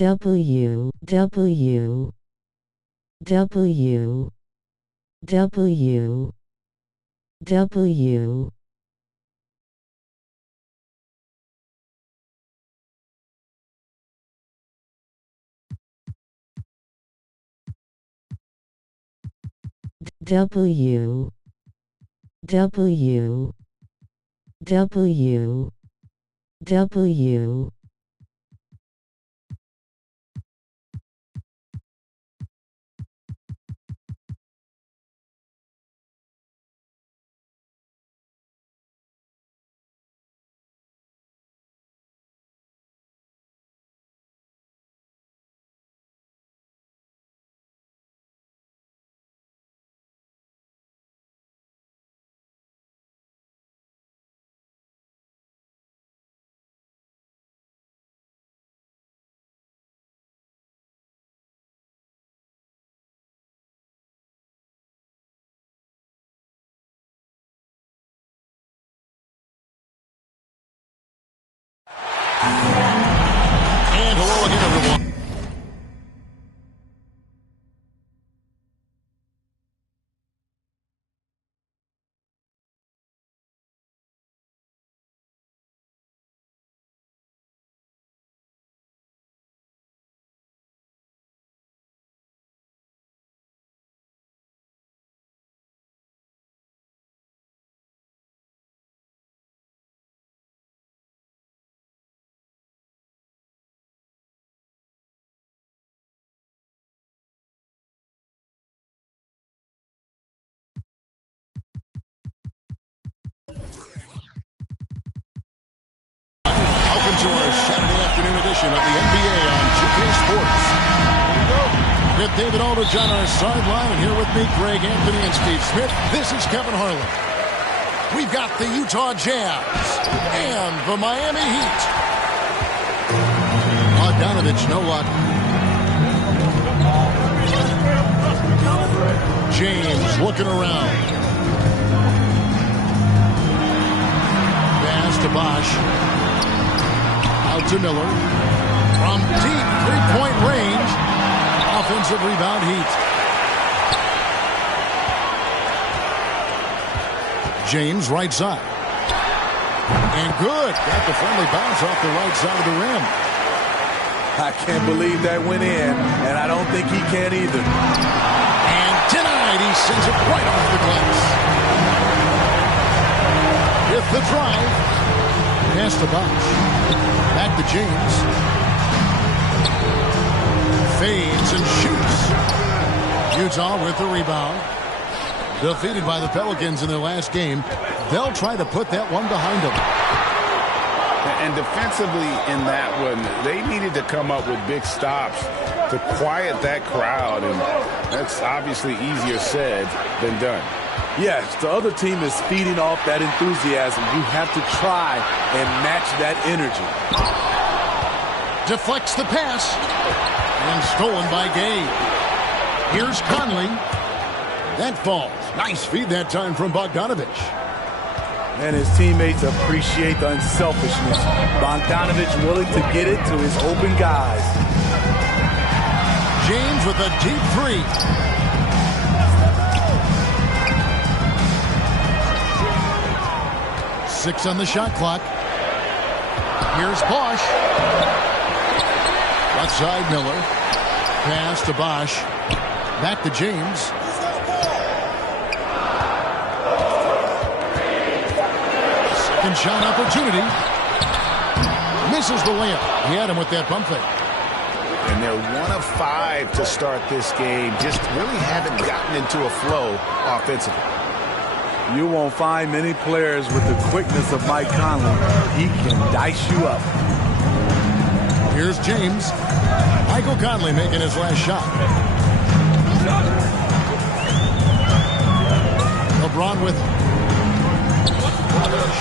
W W W W W W W W W And hello again, everyone. Welcome to our Saturday afternoon edition of the NBA on 2K Sports. With David Aldridge on our sideline, and here with me, Greg Anthony and Steve Smith. This is Kevin Harlan. We've got the Utah Jazz and the Miami Heat. Bogdanovich, no luck. James looking around. Pass to Bosch. Out to Miller. From deep three-point range. Offensive rebound, Heat. James, right side. And good. Got the friendly bounce off the right side of the rim. I can't believe that went in, and I don't think he can either. And denied. He sends it right off the glass. With the drive. Pass to Bosch. Back to James. Fades and shoots. Utah with the rebound. Defeated by the Pelicans in their last game. They'll try to put that one behind them. And defensively in that one, they needed to come up with big stops to quiet that crowd. And that's obviously easier said than done. Yes, the other team is feeding off that enthusiasm. You have to try and match that energy. Deflects the pass. And stolen by Gay. Here's Conley. That falls. Nice feed that time from Bogdanovich. And his teammates appreciate the unselfishness. Bogdanovich willing to get it to his open guys. James with a deep three. Six on the shot clock. Here's Bosch. Left side, Miller. Pass to Bosch. Back to James. Second shot opportunity. Misses the layup. He had him with that pump fake. And they're 1 of 5 to start this game. Just really haven't gotten into a flow offensively. You won't find many players with the quickness of Mike Conley. He can dice you up. Here's James. Michael Conley making his last shot. LeBron with it.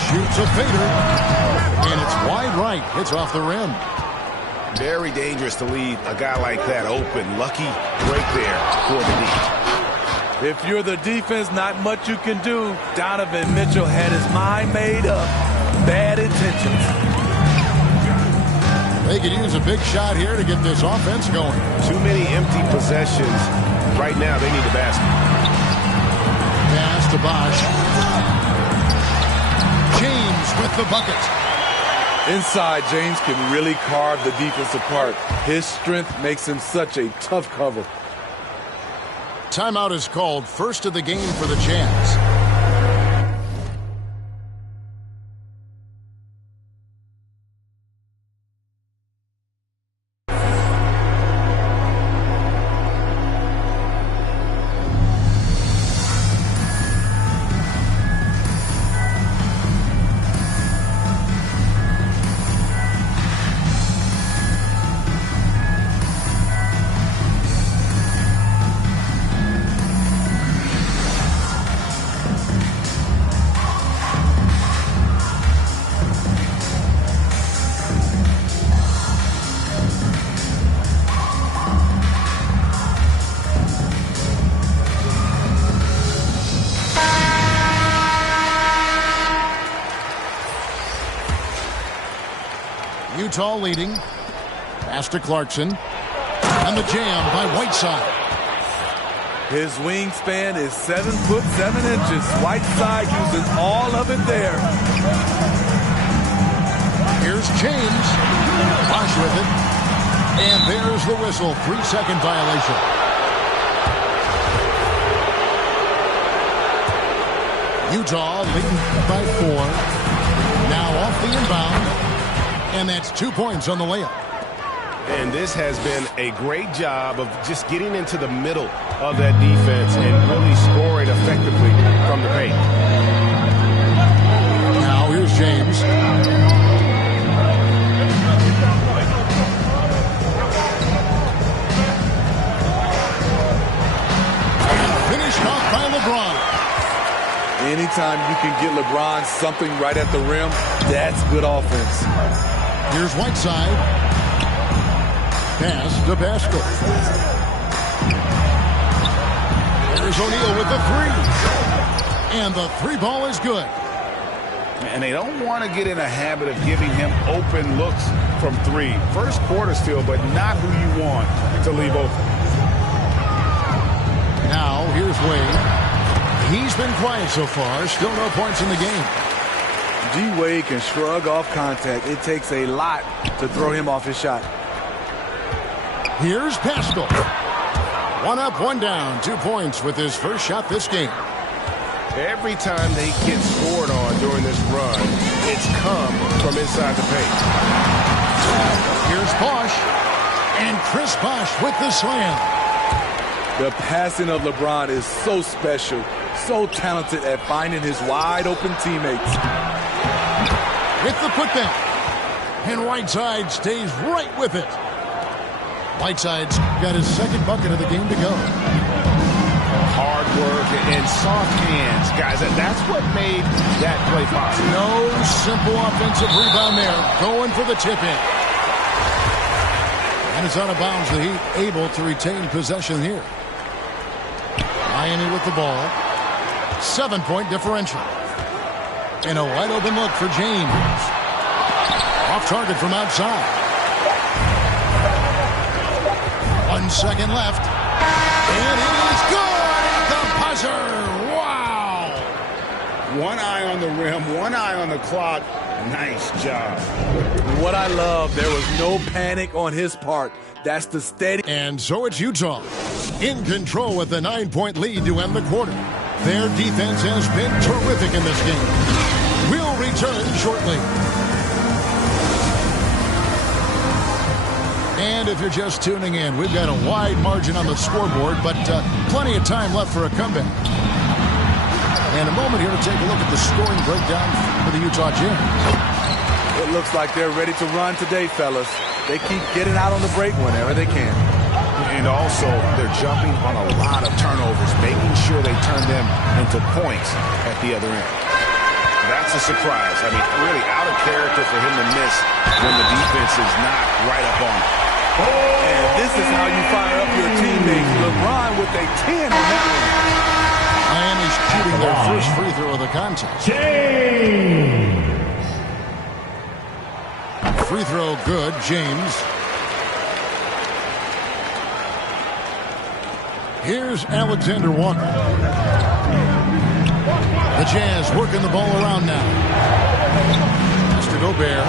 Shoots a fader. And it's wide right. Hits off the rim. Very dangerous to leave a guy like that open. Lucky break there for the Heat. If you're the defense, not much you can do. Donovan Mitchell had his mind made up. Bad intentions. They could use a big shot here to get this offense going. Too many empty possessions. Right now, they need the basket. Pass to Bosch. James with the bucket. Inside, James can really carve the defense apart. His strength makes him such a tough cover. Timeout is called. First of the game for the Jazz. Utah leading. Pass to Clarkson. And the jam by Whiteside. His wingspan is 7 foot 7 inches. Whiteside uses all of it there. Here's James. Bosch with it. And there's the whistle. 3-second violation. Utah leading by 4. Now off the inbound. And that's 2 points on the layup. And this has been a great job of just getting into the middle of that defense and really scoring effectively from the paint. Now here's James. And finished off by LeBron. Anytime you can get LeBron something right at the rim, that's good offense. Here's Whiteside. Pass to Pascal. There's O'Neal with the three. And the three ball is good. And they don't want to get in a habit of giving him open looks from three. First quarter still, but not who you want to leave open. Now, here's Wade. He's been quiet so far. Still no points in the game. G-Wade can shrug off contact. It takes a lot to throw him off his shot. Here's Pascal. 1 up, 1 down. 2 points with his first shot this game. Every time they get scored on during this run, it's come from inside the paint. Here's Bosch. And Chris Bosch with the slam. The passing of LeBron is so special, so talented at finding his wide-open teammates. With the putback. And Whiteside stays right with it. Whiteside's got his second bucket of the game to go. Hard work and soft hands. Guys, that's what made that play possible. No simple offensive rebound there. Going for the tip-in. And it's out of bounds. The Heat able to retain possession here. Miami with the ball. 7-point differential. And a wide open look for James. Off target from outside. 1 second left. And it is good at the buzzer. Wow. One eye on the rim, one eye on the clock. Nice job. What I love, there was no panic on his part. That's the steady. And so it's Utah in control with a 9-point lead to end the quarter. Their defense has been terrific in this game. We'll return shortly. And if you're just tuning in, we've got a wide margin on the scoreboard, but plenty of time left for a comeback. And a moment here to take a look at the scoring breakdown for the Utah Jazz. It looks like they're ready to run today, fellas. They keep getting out on the break whenever they can. And also, they're jumping on a lot of turnovers, making sure they turn them into points at the other end. That's a surprise. I mean, really out of character for him to miss when the defense is not right up on him. And this is how you fire up your teammates. LeBron with a 10 on that one. Miami's shooting their first free throw of the contest. free throw good. James. Here's Alexander Walker. The Jazz working the ball around now. Mr. Gobert.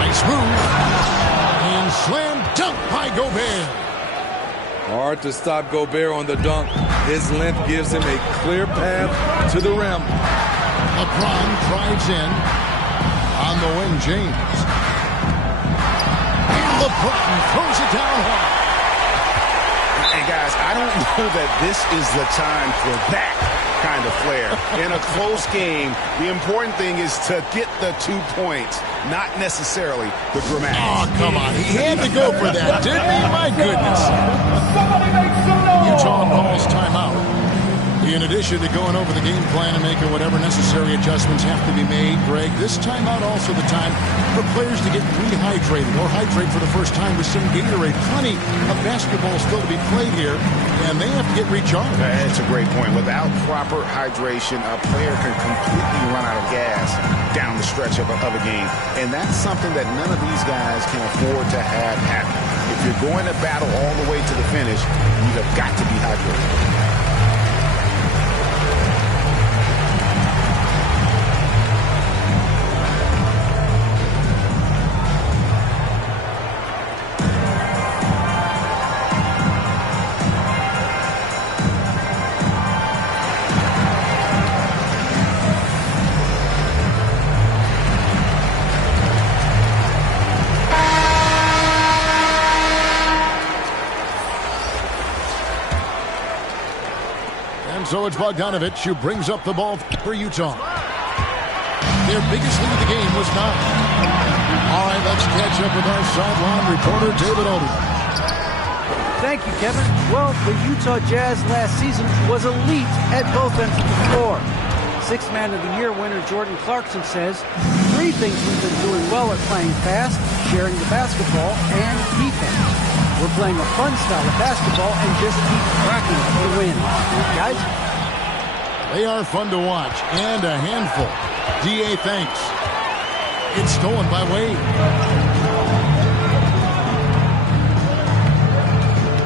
Nice move. And slam dunk by Gobert. Hard to stop Gobert on the dunk. His length gives him a clear path to the rim. LeBron drives in. On the wing, James. And LeBron throws it down hard. And guys, I don't know that this is the time for that kind of flair. In a close game, the important thing is to get the 2 points, not necessarily the dramatics. Oh, come on. He had to go for that, didn't he? My goodness. Utah calls timeout. In addition to going over the game plan and making whatever necessary adjustments have to be made, Greg, this timeout also the time for players to get rehydrated or hydrate for the first time with some Gatorade. Plenty of basketball still to be played here, and they have to get recharged. That's a great point. Without proper hydration, a player can completely run out of gas down the stretch of a game, and that's something that none of these guys can afford to have happen. If you're going to battle all the way to the finish, you have got to be hydrated. So it's Bogdanovich who brings up the ball for Utah. Their biggest lead of the game was 9. All right, let's catch up with our sideline reporter, David Aldridge. Thank you, Kevin. Well, the Utah Jazz last season was elite at both ends of the floor. Sixth Man of the Year winner Jordan Clarkson says, 3 things we've been doing well at playing fast, sharing the basketball, and defense. We're playing a fun style of basketball and just keep cracking it to win. Guys? They are fun to watch and a handful. D.A. thanks. It's stolen by Wade.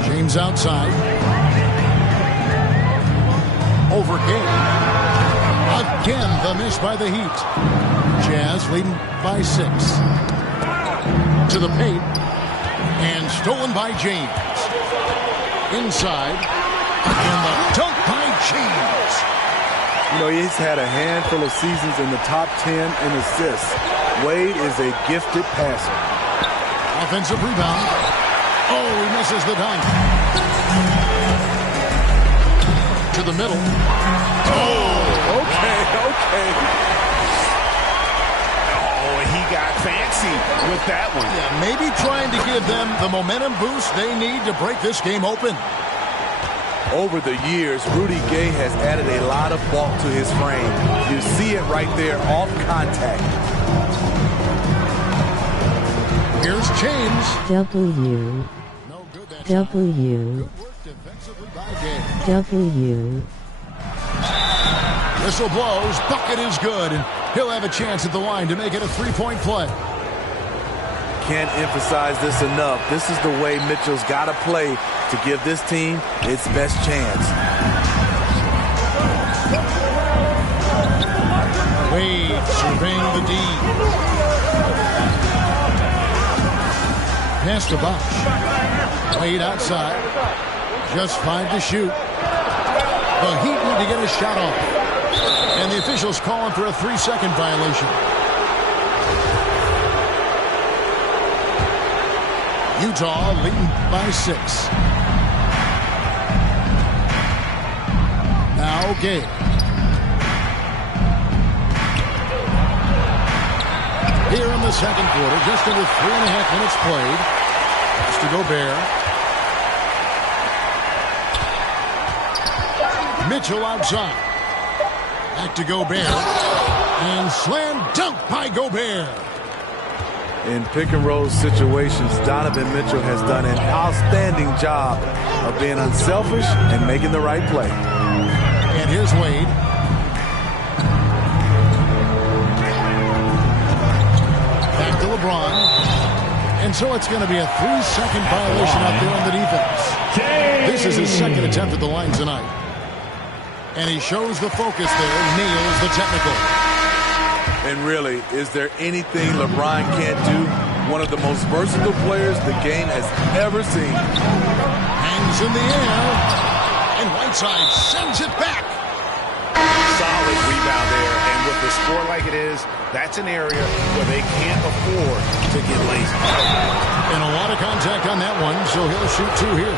James outside. Over Gay. Again, the miss by the Heat. Jazz leading by 6. To the paint. And stolen by James. Inside. And the dunk by James. You know, he's had a handful of seasons in the top 10 in assists. Wade is a gifted passer. Offensive rebound. Oh, he misses the dunk. To the middle. Oh, okay. He got fancy with that one. Yeah, maybe trying to give them the momentum boost they need to break this game open. Over the years, Rudy Gay has added a lot of bulk to his frame. You see it right there off contact. Here's James. W. No good that W. Good work defensively by Gay. W. Whistle blows. Bucket is good. And he'll have a chance at the line to make it a 3-point play. Can't emphasize this enough. This is the way Mitchell's got to play to give this team its best chance. Wade surveying the D. Pass to Bosch. Wade outside. Just 5 to shoot. The Heat need to get a shot off. And the officials calling for a 3-second violation. Utah leading by 6. Now Gay. Here in the second quarter, just under 3.5 minutes played. Pass to Gobert. Mitchell outside. Back to Gobert. And slam dunk by Gobert. In pick-and-roll situations, Donovan Mitchell has done an outstanding job of being unselfish and making the right play. And here's Wade. LeBron. And so it's going to be a 3-second violation out there on the defense. This is his second attempt at the line tonight. And he shows the focus there, nails the technical. And really, is there anything LeBron can't do? One of the most versatile players the game has ever seen. Hangs in the air, and Whiteside sends it back. Solid rebound there, and with the score like it is, that's an area where they can't afford to get lazy. And a lot of contact on that one, so he'll shoot two here.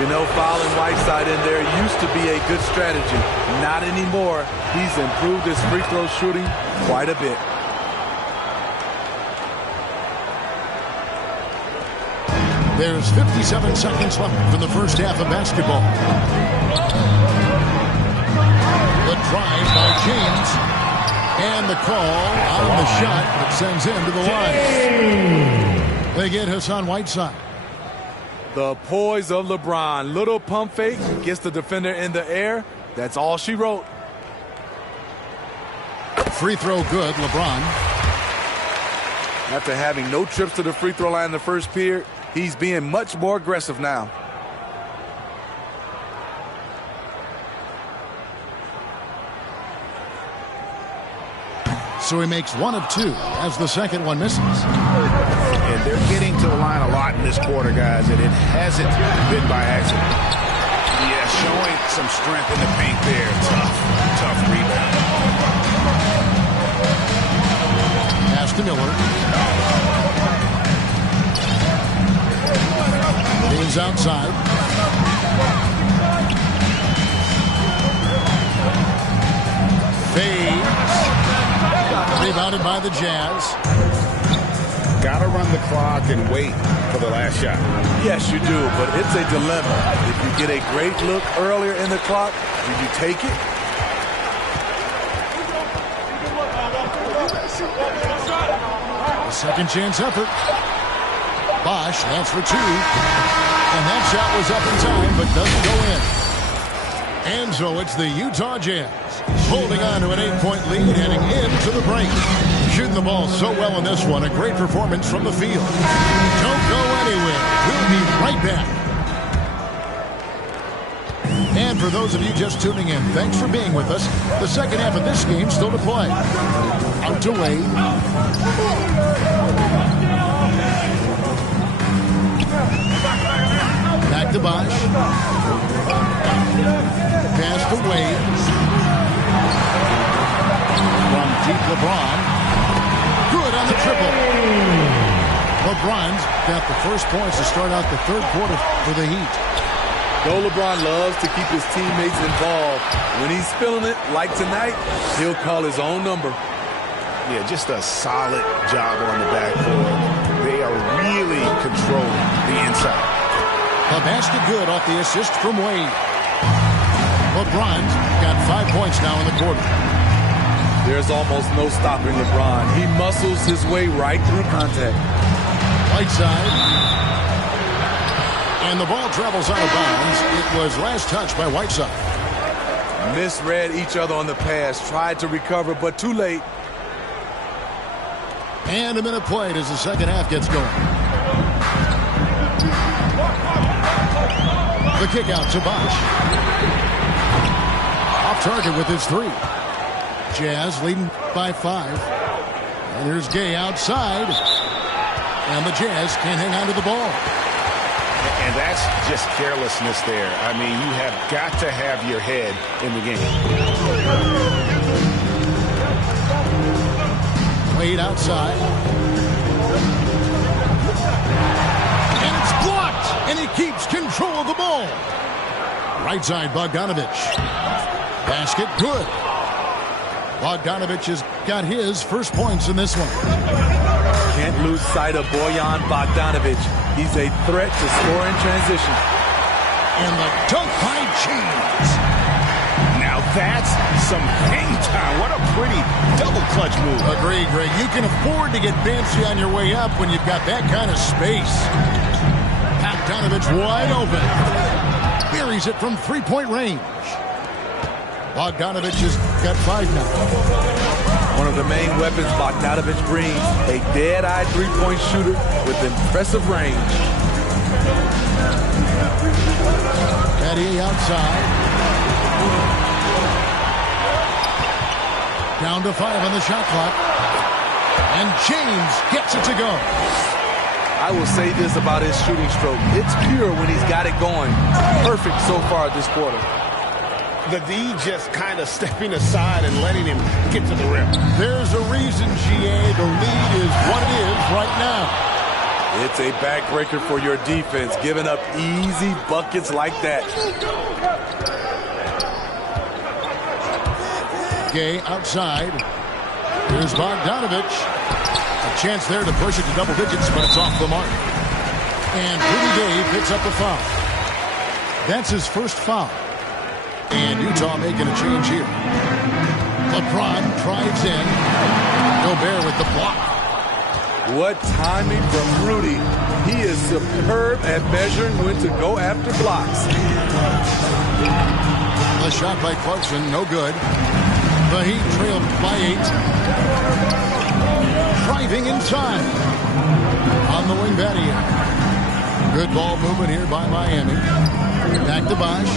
You know, fouling Whiteside in there used to be a good strategy. Not anymore. He's improved his free throw shooting quite a bit. There's 57 seconds left in the first half of basketball. The drive by James. And the call on the shot that sends him to the line. They get Hassan Whiteside. The poise of LeBron. Little pump fake, gets the defender in the air. That's all she wrote. Free throw good, LeBron. After having no trips to the free throw line in the first period, he's being much more aggressive now. So he makes one of two as the second one misses. And they're getting to the line a lot in this quarter, guys, and it hasn't been by accident. Yeah, showing some strength in the paint there. Tough rebound. Pass to Miller. He's outside. Fades. Rebounded by the Jazz. Got to run the clock and wait for the last shot. Yes, you do, but it's a dilemma. If you get a great look earlier in the clock, do you take it? A second chance effort. Bosch, that's for two. And that shot was up in time, but doesn't go in. And so it's the Utah Jazz holding on to an 8-point lead heading into the break. Shooting the ball so well in this one. A great performance from the field. Don't go anywhere. We'll be right back. And for those of you just tuning in, thanks for being with us. The second half of this game still to play. Out to Wade. Back to Bosch. Pass to Wade. From deep, LeBron. Good on the triple. LeBron's got the first points to start out the third quarter for the Heat. Though LeBron loves to keep his teammates involved, when he's feeling it, like tonight, he'll call his own number. Yeah, just a solid job on the backboard. They are really controlling the inside. A basket good off the assist from Wade. LeBron's got 5 points now in the quarter. There's almost no stopping LeBron. He muscles his way right through contact. Whiteside. And the ball travels out of bounds. It was last touched by Whiteside. Misread each other on the pass. Tried to recover, but too late. And a minute played as the second half gets going. The kick out to Bosch. Off target with his three. Jazz leading by 5. And here's Gay outside. And the Jazz can't hang on to the ball. And that's just carelessness there. I mean, you have got to have your head in the game. Wade outside. And it's blocked. And he keeps control of the ball. Right side, Bogdanovich. Basket good. Bogdanovich has got his first points in this one. Can't lose sight of Bojan Bogdanovich. He's a threat to score in transition. And the dunk by James. Now that's some hang time. What a pretty double clutch move. Agreed, Greg. You can afford to get fancy on your way up when you've got that kind of space. Bogdanovich wide open. Buries it from three-point range. Bogdanovich has got 5 now. One of the main weapons Bogdanovich brings, a dead-eye three-point shooter with impressive range. Eddie outside. Down to 5 on the shot clock. And James gets it to go. I will say this about his shooting stroke. It's pure when he's got it going. Perfect so far this quarter. The D just kind of stepping aside and letting him get to the rim. There's a reason, GA. The lead is what it is right now. It's a backbreaker for your defense, giving up easy buckets like that. Gay outside. Here's Bogdanovich. A chance there to push it to double digits, but it's off the mark. And Rudy Gay picks up the foul. That's his first foul. And Utah making a change here. LeBron drives in. Gobert with the block. What timing from Rudy. He is superb at measuring when to go after blocks. The shot by Clarkson, no good. The Heat trailed by 8. Driving inside. On the wing, Battier. Good ball movement here by Miami. Back to Bosch.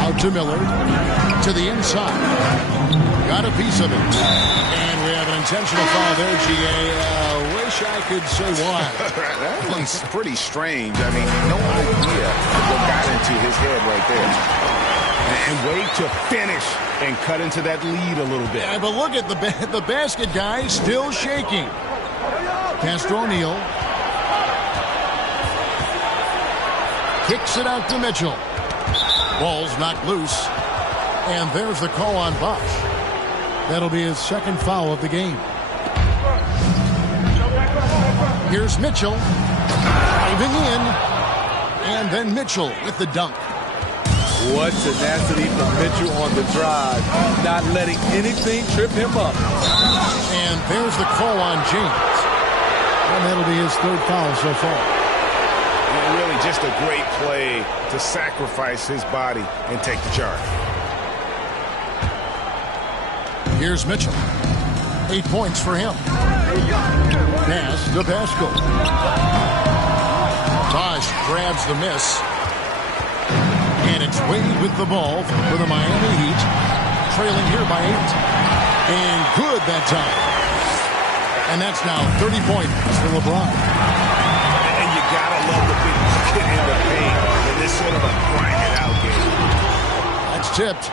Out to Miller. To the inside. Got a piece of it. And we have an intentional foul there, GA. Wish I could say why. That one's pretty strange. I mean, no idea what got into his head right there. And wait to finish and cut into that lead a little bit. Yeah, but look at the basket guy still shaking. Castro O'Neal. Kicks it out to Mitchell. Ball's knocked loose. And there's the call on Bosch. That'll be his second foul of the game. Here's Mitchell. Driving in. And then Mitchell with the dunk. What tenacity from Mitchell on the drive. Not letting anything trip him up. And there's the call on James. And that'll be his third foul so far. Yeah, really just a great play to sacrifice his body and take the charge. Here's Mitchell. 8 points for him. Pass to Pascal. Bosch grabs the miss. And it's Wade with the ball for the Miami Heat. Trailing here by 8. And good that time. And that's now 30 points for LeBron. And you gotta love the big bucket in the paint in this sort of a grinded out game. That's tipped.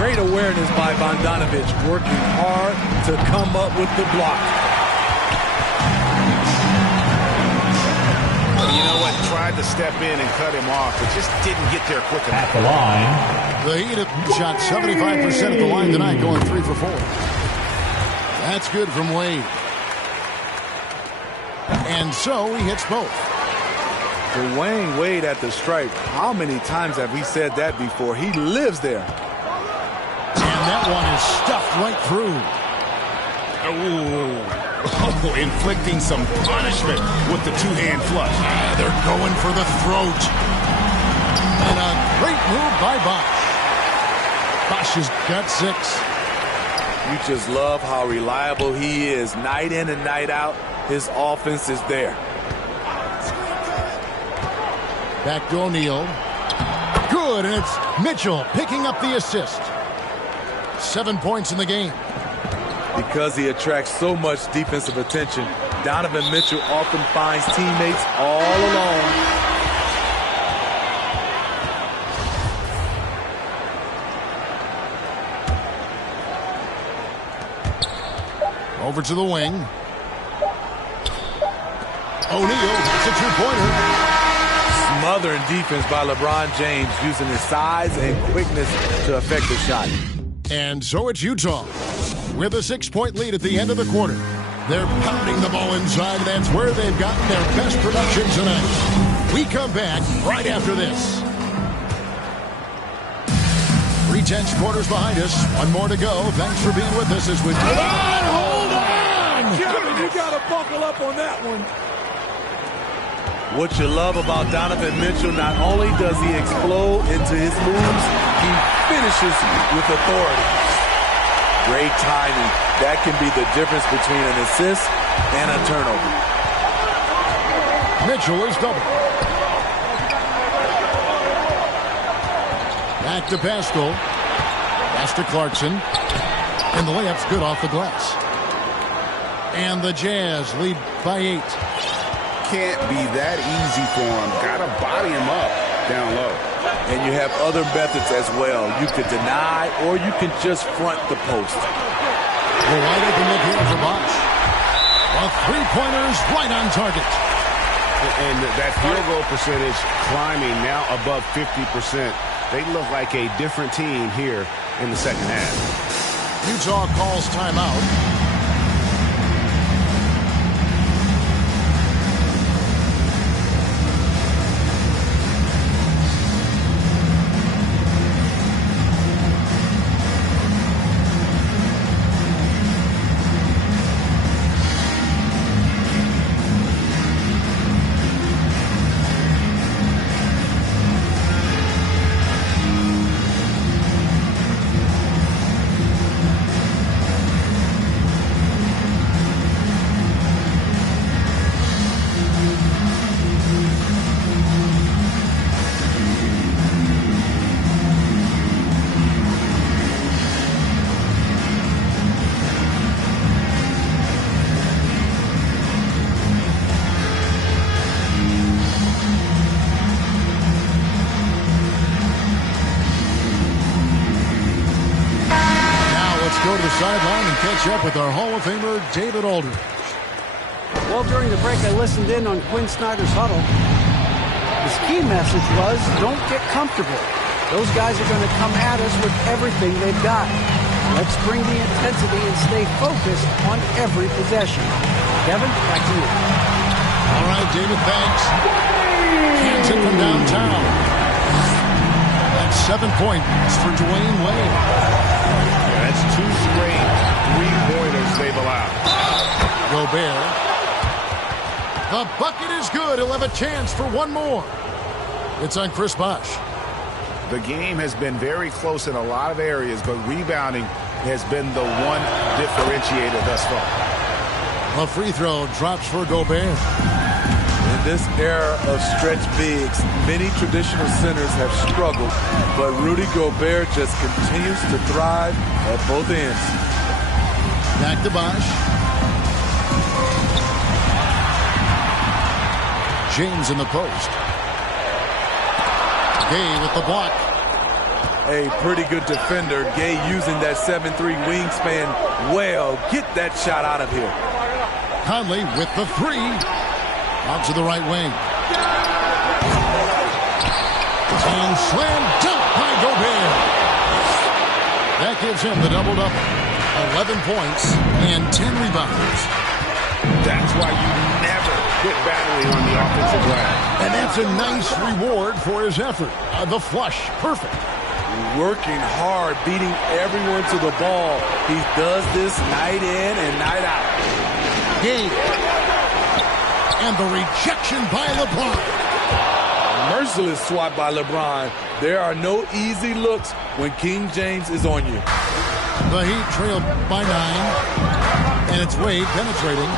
Great awareness by Bogdanovich, working hard to come up with the block. You know what? Tried to step in and cut him off, but just didn't get there quick enough. At the line. The Heat have shot 75% at the line tonight, going 3 for 4. That's good from Wade. And so he hits both. Dwayne Wade at the stripe. How many times have we said that before? He lives there. And that one is stuffed right through. Oh, inflicting some punishment with the two-hand flush. They're going for the throat. And a great move by Bosch. Bosch has got 6. You just love how reliable he is. Night in and night out, his offense is there. Back to O'Neal. Good, and it's Mitchell picking up the assist. 7 points in the game. Because he attracts so much defensive attention, Donovan Mitchell often finds teammates all alone. Over to the wing. O'Neal, that's a two-pointer. Smothering defense by LeBron James, using his size and quickness to affect the shot. And so it's Utah with a 6-point lead at the end of the quarter. They're pounding the ball inside. That's where they've gotten their best production tonight. We come back right after this. 3/10 quarters behind us. One more to go. Thanks for being with us as we... Hold on! Kevin, you got to buckle up on that one. What you love about Donovan Mitchell, not only does he explode into his moves, he finishes with authority. Great timing. That can be the difference between an assist and a turnover. Mitchell is double. Back to Pascal. Pass to Clarkson. And the layup's good off the glass. And the Jazz lead by 8. Can't be that easy for him. Got to body him up down low. And you have other methods as well. You could deny or you can just front the post. The wide open look here for Bosch. A three-pointer's right on target. And that field goal percentage climbing now above 50%. They look like a different team here in the second half. Utah calls timeout. Go to the sideline and catch up with our Hall of Famer, David Aldridge. Well, during the break, I listened in on Quinn Snyder's huddle. His key message was, don't get comfortable. Those guys are going to come at us with everything they've got. Let's bring the intensity and stay focused on every possession. Kevin, back to you. All right, David, thanks. Hands it from downtown. That's 7 points for Dwayne Wade. That's 2 straight three-pointers they've allowed. Gobert. The bucket is good. He'll have a chance for one more. It's on Chris Bosh. The game has been very close in a lot of areas, but rebounding has been the one differentiator thus far. A free throw drops for Gobert. In this era of stretch bigs, many traditional centers have struggled, but Rudy Gobert just continues to thrive at both ends. Back to Bosh. James in the post. Gay with the block. A pretty good defender. Gay using that 7'3" wingspan well. Get that shot out of here. Conley with the three. Out to the right wing. And slam dunk by Gobert. That gives him the double-double. 11 points and 10 rebounds. That's why you never quit battling on the offensive glass. And that's a nice reward for his effort. The flush, perfect. Working hard, beating everyone to the ball. He does this night in and night out. Game. And the rejection by LeBron. Merciless swat by LeBron. There are no easy looks when King James is on you. The Heat trailed by 9. And it's Wade penetrating.